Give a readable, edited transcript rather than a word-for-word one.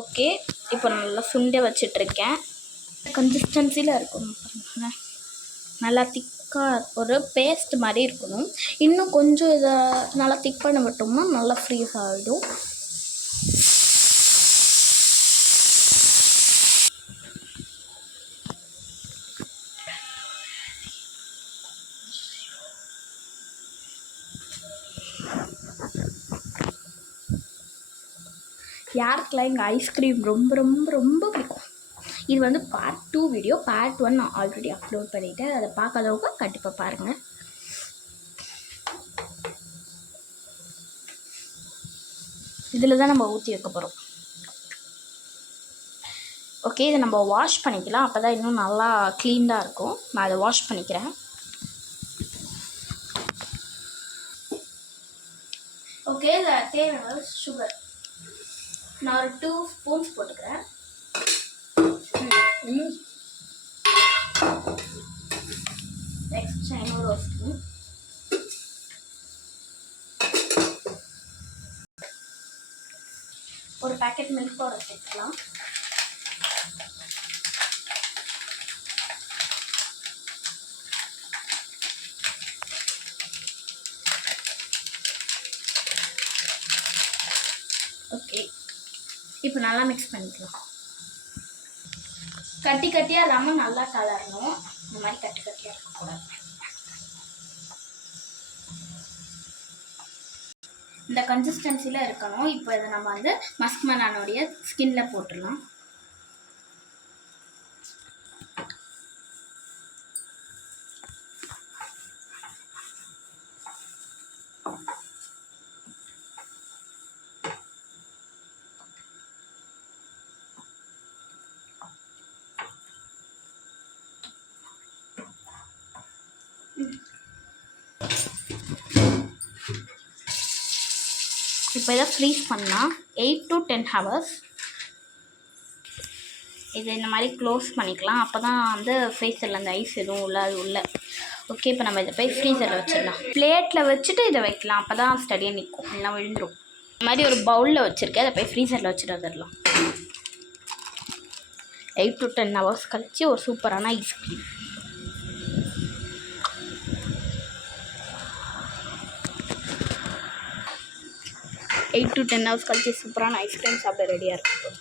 Okay, இப்போ நல்லா சுண்டை வச்சிட்ருக்கேன். கன்சிஸ்டன்சியில் இருக்கணும், நல்லா திக்காக ஒரு பேஸ்ட் மாதிரி இருக்கணும். இன்னும் கொஞ்சம் இதை நல்லா திக் பண்ண விட்டோம்னா நல்லா ஃப்ரீஸ் ஆகிடும். யாருக்கெல்லாம் எங்கள் ஐஸ்கிரீம் ரொம்ப ரொம்ப ரொம்ப பிடிக்கும். இது வந்து பார்ட் 2 வீடியோ. பார்ட் 1 நான் ஆல்ரெடி அப்லோட் பண்ணிவிட்டேன். அதை பார்க்காதவங்க கண்டிப்பாக பாருங்கள். இதில் தான் நம்ம ஊற்றி வைக்க போகிறோம். ஓகே, இதை நம்ம வாஷ் பண்ணிக்கலாம். அப்போ தான் இன்னும் நல்லா க்ளீனாக இருக்கும். நான் அதை வாஷ் பண்ணிக்கிறேன். ஓகே, இதில் தேவையான சுகர் நான் ஒரு 2 ஸ்பூன்ஸ் போட்டுக்கிறேன். நெக்ஸ்ட் இன்னொரு ஸ்பூன். ஒரு பேக்கெட் மில்க் பவுடர் சேர்த்துக்கலாம். ஓகே, இப்போ நல்லா மிக்ஸ் பண்ணிக்கலாம். கட்டி கட்டியாக இல்லாமல் நல்லா கலரணும். இந்த மாதிரி கட்டி கட்டியாக இருக்கக்கூடாது. இந்த கன்சிஸ்டன்சியில் இருக்கணும். இப்போ இதை நம்ம வந்து மஸ்க் மலானோடைய ஸ்கின்ல போட்டுடலாம். இப்போ இதை ஃப்ரீஸ் பண்ணலாம் 8 to 10 hours. இதை இந்த மாதிரி க்ளோஸ் பண்ணிக்கலாம். அப்போ தான் வந்து ஃப்ரீசரில் அந்த ஐஸ் எதுவும் உள்ள. ஓகே, இப்போ நம்ம இதை போய் ஃப்ரீசரில் வச்சிடலாம். பிளேட்டில் வச்சுட்டு இதை வைக்கலாம். அப்போ தான் ஸ்டடியாக நிற்கும், எல்லாம் விழுந்துடும். இந்த மாதிரி ஒரு பவுலில் வச்சுருக்கேன். அதை போய் ஃப்ரீசரில் வச்சுட்டு வந்துடலாம். 8 to 10 hours கழிச்சு ஒரு சூப்பரான ஐஸ்கிரீம். எயிட் to 10 hours கழிச்சு சூப்பரான ஐஸ்கிரீம் சாப்பிட ரெடியாக இருக்கும்.